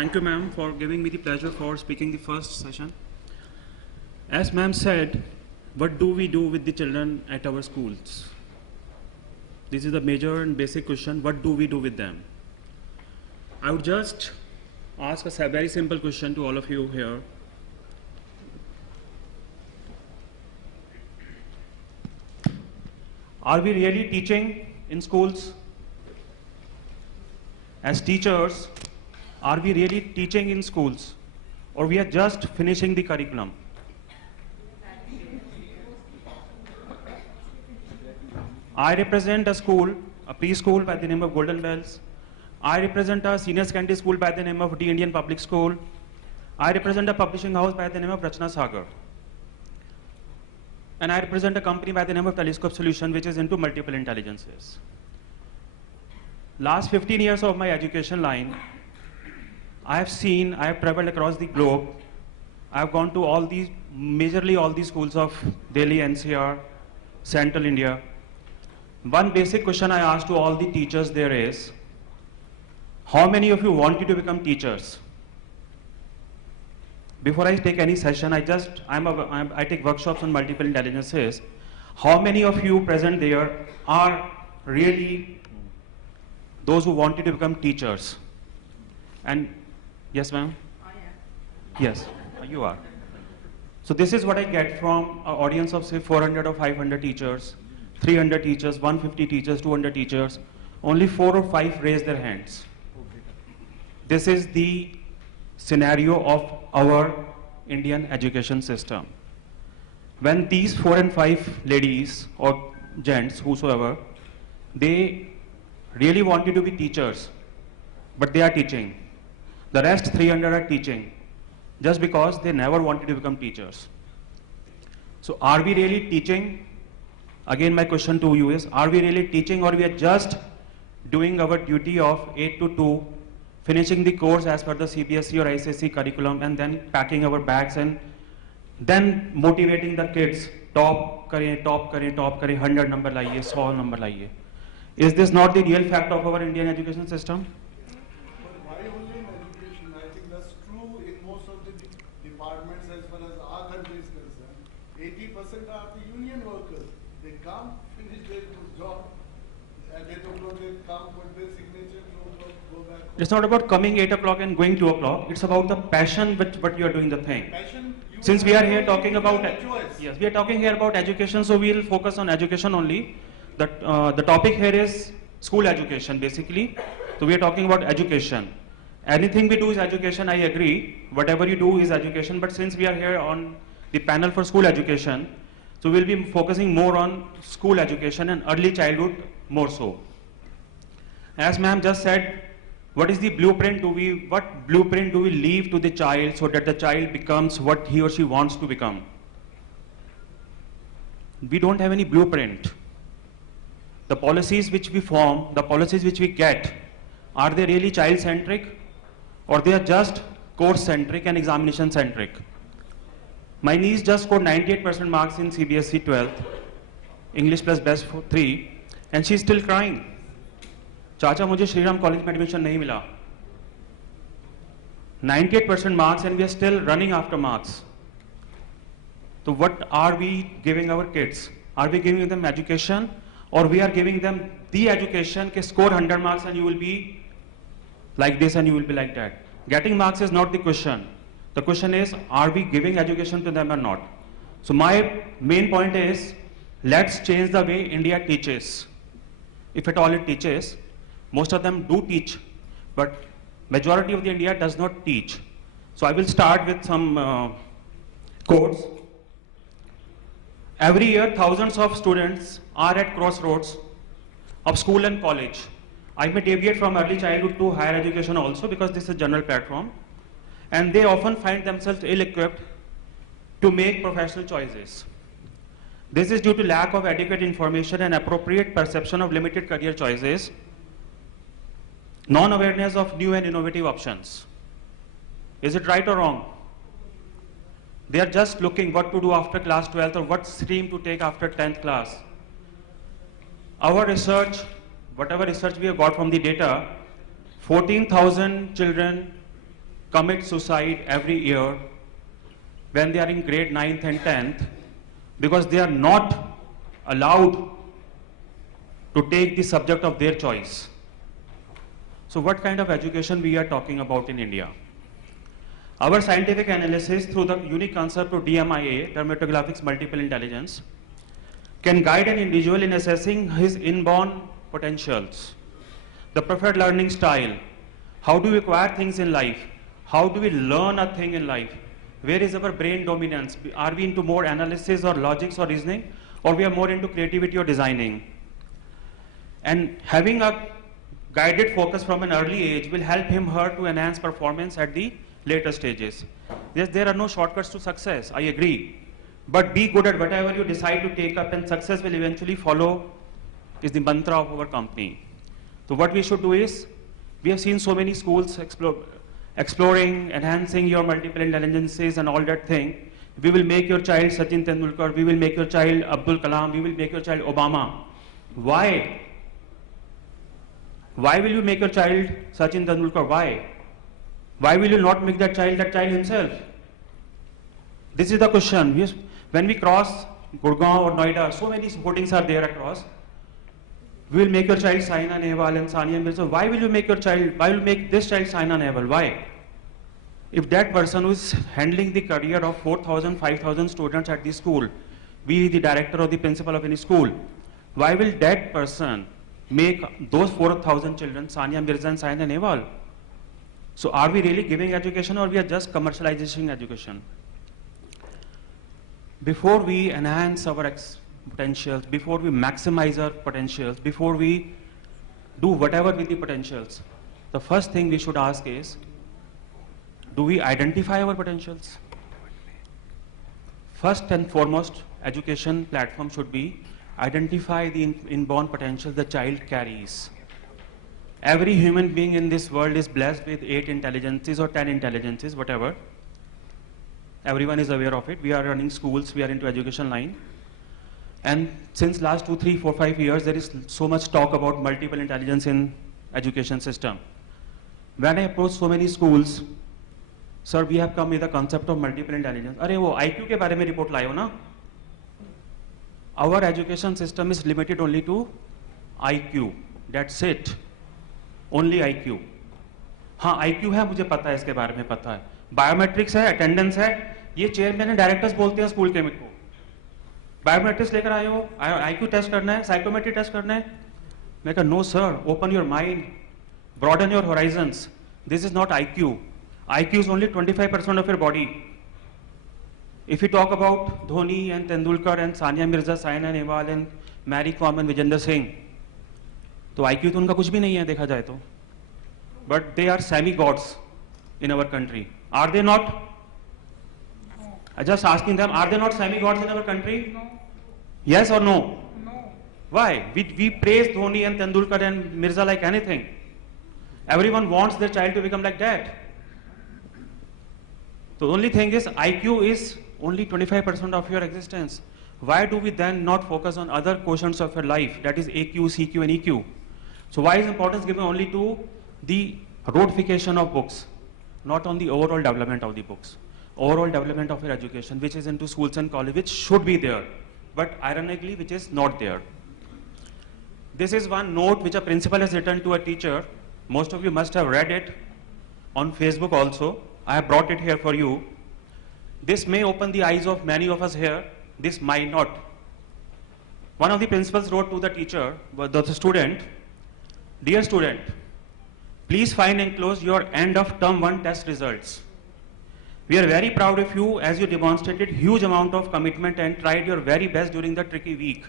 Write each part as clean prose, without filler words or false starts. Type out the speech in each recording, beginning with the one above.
Thank you, ma'am, for giving me the pleasure for speaking the first session. As ma'am said, what do we do with the children at our schools? This is the major and basic question, what do we do with them? I would just ask a very simple question to all of you here. Are we really teaching in schools? As teachers, are we really teaching in schools, or we are just finishing the curriculum? I represent a school, a preschool by the name of Golden Bells. I represent a senior secondary school by the name of The Indian Public School. I represent a publishing house by the name of Rachna Sagar. And I represent a company by the name of Telescope Solution, which is into multiple intelligences. Last 15 years of my education line, I have traveled across the globe. I have gone to majorly all these schools of Delhi, NCR, Central India. One basic question I ask to all the teachers there is, how many of you wanted to become teachers? Before I take any session, I take workshops on multiple intelligences. How many of you present there are really those who wanted to become teachers? And yes, ma'am? I am. Yes, you are. So this is what I get from an audience of say 400 or 500 teachers, 300 teachers, 150 teachers, 200 teachers. Only 4 or 5 raise their hands. This is the scenario of our Indian education system. When these 4 and 5 ladies or gents, whosoever, they really wanted to be teachers, but they are teaching. The rest 300 are teaching just because they never wanted to become teachers. So are we really teaching? Again, my question to you is, are we really teaching, or we are just doing our duty of 8 to 2, finishing the course as per the CBSE or ICSE curriculum, and then packing our bags and then motivating the kids, top kare, 100 number laiye, 100 number laiye. Is this not the real fact of our Indian education system? Why only in education? I think that's true in most of the departments as far as our country is concerned. 80% are the union workers. They come, finish their job, at 8 o'clock they come, put their signature, go back home. It's not about coming 8 o'clock and going 2 o'clock. It's about the passion with what you are doing the thing. Passion, Since we are here talking about choice. we are talking here about education, so we'll focus on education only. The topic here is school education, basically. So we are talking about education. Anything we do is education, I agree. Whatever you do is education, but since we are here on the panel for school education, so we'll be focusing more on school education and early childhood more so. As ma'am just said, what is the blueprint what blueprint do we leave to the child so that the child becomes what he or she wants to become? We don't have any blueprint. The policies which we form, the policies which we get, are they really child-centric, or they are just course-centric and examination-centric? My niece just scored 98% marks in CBSE 12th, English plus best 3, and she's still crying. Chacha, मुझे Shriram college में admission नहीं मिला. 98% marks and we are still running after marks. So what are we giving our kids? Are we giving them education, or we are giving them the education ke score 100 marks and you will be like this and you will be like that? Getting marks is not the question. The question is, are we giving education to them or not? So my main point is, let's change the way India teaches. If at all it teaches, most of them do teach, but majority of the India does not teach. So I will start with some quotes. Every year, thousands of students are at crossroads of school and college. I may deviate from early childhood to higher education also, because this is a general platform. And they often find themselves ill-equipped to make professional choices. This is due to lack of adequate information and appropriate perception of limited career choices, non-awareness of new and innovative options. Is it right or wrong? They are just looking what to do after class 12th or what stream to take after 10th class. Our research, whatever research we have got from the data, 14,000 children commit suicide every year when they are in grade 9th and 10th because they are not allowed to take the subject of their choice. So what kind of education we are talking about in India? Our scientific analysis through the unique concept of DMIA, dermatographics multiple intelligence, can guide an individual in assessing his inborn potentials, the preferred learning style, how do we acquire things in life, how do we learn a thing in life, where is our brain dominance, are we into more analysis or logics or reasoning, or we are more into creativity or designing. And having a guided focus from an early age will help him her to enhance performance at the later stages. Yes, there are no shortcuts to success, I agree. But be good at whatever you decide to take up and success will eventually follow is the mantra of our company. So what we should do is, we have seen so many schools exploring, enhancing your multiple intelligences and all that thing. We will make your child Sachin Tendulkar, we will make your child Abdul Kalam, we will make your child Obama. Why? Why will you make your child Sachin Tendulkar? Why? Why will you not make that child himself? This is the question. When we cross Gurgaon or Noida, so many hoardings are there across. We will make your child Saina Nehwal and Sania Mirza. Why will you make your child, why will you make this child Saina Nehwal? Why? If that person who is handling the career of 4,000, 5,000 students at the school, be the director or the principal of any school, why will that person make those 4,000 children Sania Mirza and Saina Nehwal? So are we really giving education or we are just commercializing education? Before we enhance our potentials, before we maximize our potentials, before we do whatever with the potentials, the first thing we should ask is, do we identify our potentials? First and foremost, education platform should be identify the inborn potential the child carries. Every human being in this world is blessed with 8 intelligences or 10 intelligences, whatever. Everyone is aware of it. We are running schools, we are into education line. And since last 2, 3, 4, 5 years, there is so much talk about multiple intelligence in education system. When I approach so many schools, sir, we have come with the concept of multiple intelligence. अरे वो IQ के बारे में report लाए हो ना? Our education system is limited only to IQ. That's it. Only IQ. हाँ IQ है, मुझे पता है, इसके बारे में पता है. बायोमेट्रिक्स है, अटेंडेंस है, ये चेयरमैन डायरेक्टर्स बोलते हैं स्कूल के को. बायोमेट्रिक्स लेकर आए हो, IQ टेस्ट करना है, साइकोमेट्री टेस्ट करना है. मैं कहा no sir, open your mind, broaden your horizons. This is not IQ. IQ is only 25% of your body. If you talk about Dhoni and Tendulkar and Sania Mirza, Saina Nehwal and Mary Kom and Vijender Singh, तो IQ तो उनका कुछ भी नहीं है देखा जाए तो. But they are semi-gods in our country. Are they not? I just asking them, are they not semi-gods in our country? No. Yes or no? No. Why? We praise Dhoni and Tendulkar and Mirza like anything. Everyone wants their child to become like that. The only thing is IQ is only 25% of your existence. Why do we then not focus on other quotients of your life, that is AQ, CQ and EQ? So why is importance given only to the roadification of books, not on the overall development of the books, overall development of your education, which is into schools and colleges, which should be there, but ironically which is not there. This is one note which a principal has written to a teacher. Most of you must have read it on Facebook also. I have brought it here for you. This may open the eyes of many of us here. This might not. One of the principals wrote to the teacher, the student, dear student, please find enclosed your end of term 1 test results. We are very proud of you as you demonstrated huge amount of commitment and tried your very best during the tricky week.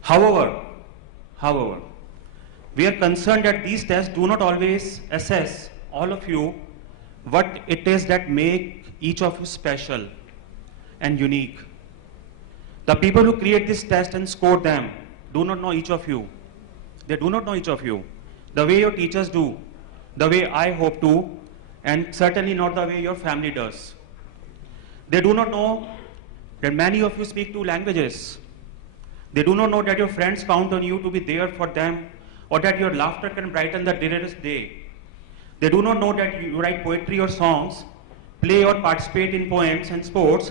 However, we are concerned that these tests do not always assess all of you what it is that make each of you special and unique. The people who create this test and score them do not know each of you. They do not know each of you. The way your teachers do, the way I hope to, and certainly not the way your family does. They do not know that many of you speak 2 languages. They do not know that your friends count on you to be there for them, or that your laughter can brighten the dreariest day. They do not know that you write poetry or songs, play or participate in poems and sports,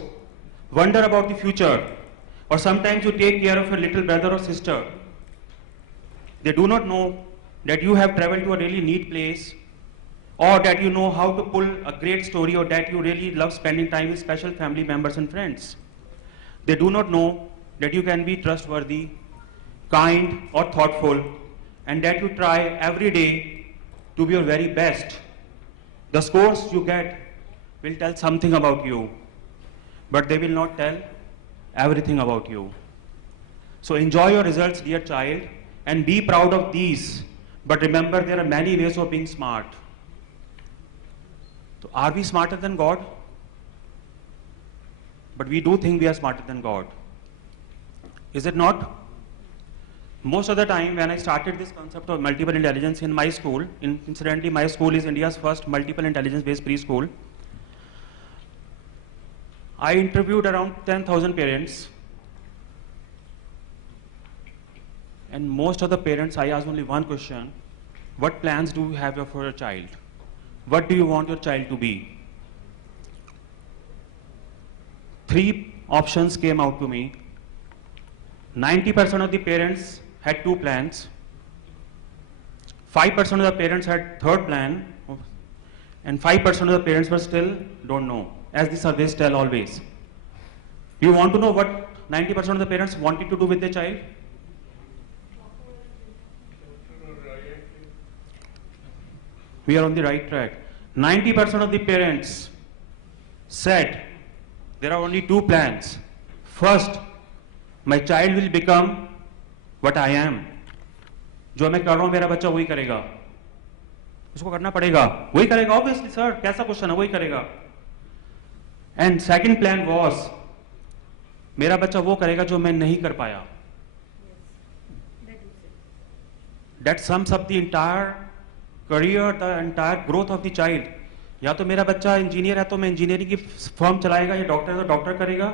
wonder about the future, or sometimes you take care of your little brother or sister. They do not know that you have traveled to a really neat place, or that you know how to pull a great story, or that you really love spending time with special family members and friends. They do not know that you can be trustworthy, kind, or thoughtful, and that you try every day to be your very best. The scores you get will tell something about you, but they will not tell everything about you. So enjoy your results, dear child, and be proud of these. But remember, there are many ways of being smart. So are we smarter than God? But we do think we are smarter than God. Is it not? Most of the time when I started this concept of multiple intelligence in my school, incidentally my school is India's first multiple intelligence based preschool, I interviewed around 10,000 parents, and most of the parents I asked only one question: what plans do you have for your child? What do you want your child to be? 3 options came out to me. 90% of the parents had 2 plans. 5% of the parents had 3rd plan, and 5% of the parents were still don't know, as the surveys tell always. You want to know what 90% of the parents wanted to do with their child? We are on the right track. 90% of the parents said there are only 2 plans. First, my child will become what I am. जो मैं कर रहा हूं मेरा बच्चा वही करेगा. उसको करना पड़ेगा. वही करेगा, obviously sir. कैसा क्वेश्चन है? वही करेगा. And second plan was, मेरा बच्चा वो करेगा जो मैं नहीं कर पाया. That sums up the entire career, the entire growth of the child. या तो मेरा बच्चा इंजीनियर है तो मैं इंजीनियरिंग की फर्म चलाएगा, या डॉक्टर है तो डॉक्टर करेगा,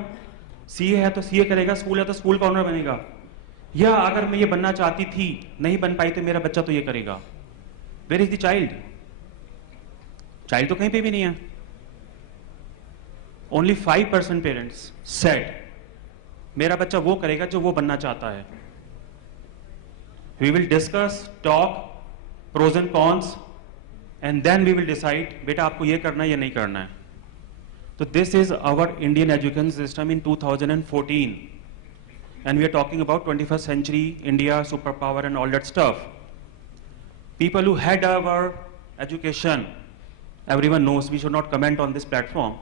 सीए है तो सीए करेगा, स्कूल है तो स्कूल का ओनर बनेगा, या अगर मैं ये बनना चाहती थी नहीं बन पाई तो मेरा बच्चा तो ये करेगा. Where is the child? Child तो कहीं पे भी नहीं है. ओनली 5% पेरेंट्स सेड मेरा बच्चा वो करेगा जो वो बनना चाहता है. We will discuss, talk, pros and cons, and then we will decide बेटा आपको ये करना है या नहीं करना है. So this is our Indian education system in 2014, and we are talking about 21st century India, superpower and all that stuff. People who head our education, everyone knows, we should not comment on this platform.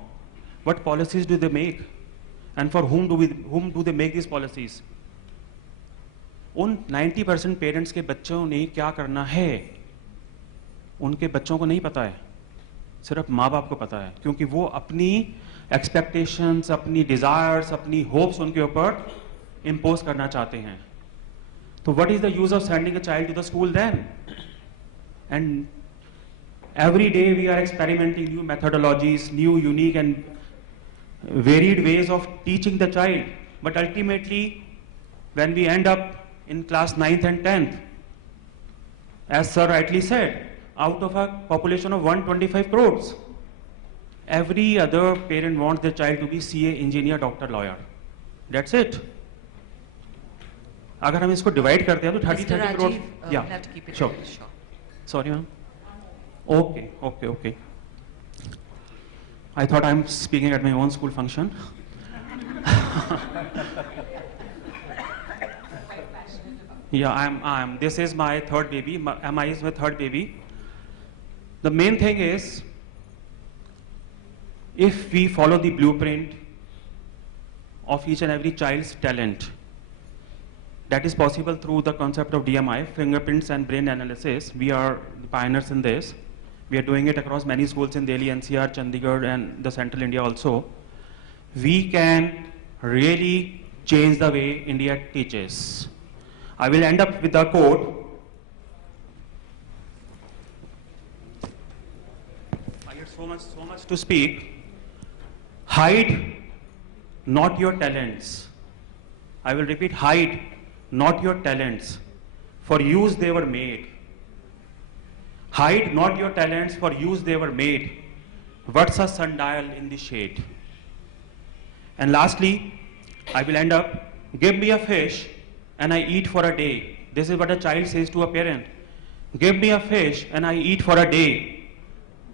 What policies do they make, and for whom do they make these policies? उन 90% parents के बच्चों ने क्या करना है उनके बच्चों को नहीं पता है, सिर्फ माँ बाप को पता है, क्योंकि वो अपनी एक्सपेक्टेशंस, अपनी डिजायर्स, अपनी होप्स उनके ऊपर इम्पोज करना चाहते हैं. तो what is the use of sending a child to the school then? And every day we are experimenting new methodologies, new unique and varied ways of teaching the child, but ultimately when we end up in class 9th and 10th, as sir rightly said, out of a population of 125 crores, every other parent wants their child to be CA, engineer, doctor, lawyer. That's it. अगर हम इसको divide करते हैं तो 30 crores. Yeah, we'll have to keep it sure. really short. Sorry, ma'am. Okay. I thought I'm speaking at my own school function. Yeah, I am. This is my 3rd baby. MI is my 3rd baby. The main thing is, if we follow the blueprint of each and every child's talent, that is possible through the concept of DMI, fingerprints and brain analysis. We are the pioneers in this. We are doing it across many schools in Delhi, NCR, Chandigarh, and the Central India also. We can really change the way India teaches. I will end up with a quote. I had so much to speak. Hide not your talents. I will repeat, hide not your talents. For use they were made. Hide not your talents, for use they were made. What's a sundial in the shade? And lastly, I will end up, give me a fish and I eat for a day. This is what a child says to a parent. Give me a fish and I eat for a day.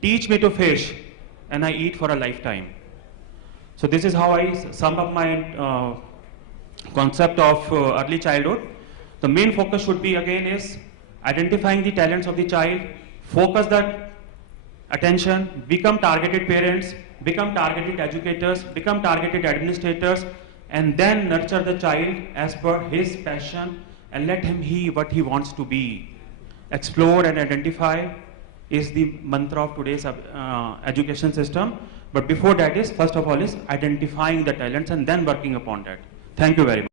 Teach me to fish and I eat for a lifetime. So this is how I sum up my concept of early childhood. The main focus should be again is identifying the talents of the child, focus the attention, become targeted parents, become targeted educators, become targeted administrators, and then nurture the child as per his passion and let him be what he wants to be. Explore and identify is the mantra of today's education system. But before that is, first of all, is identifying the talents and then working upon that. Thank you very much.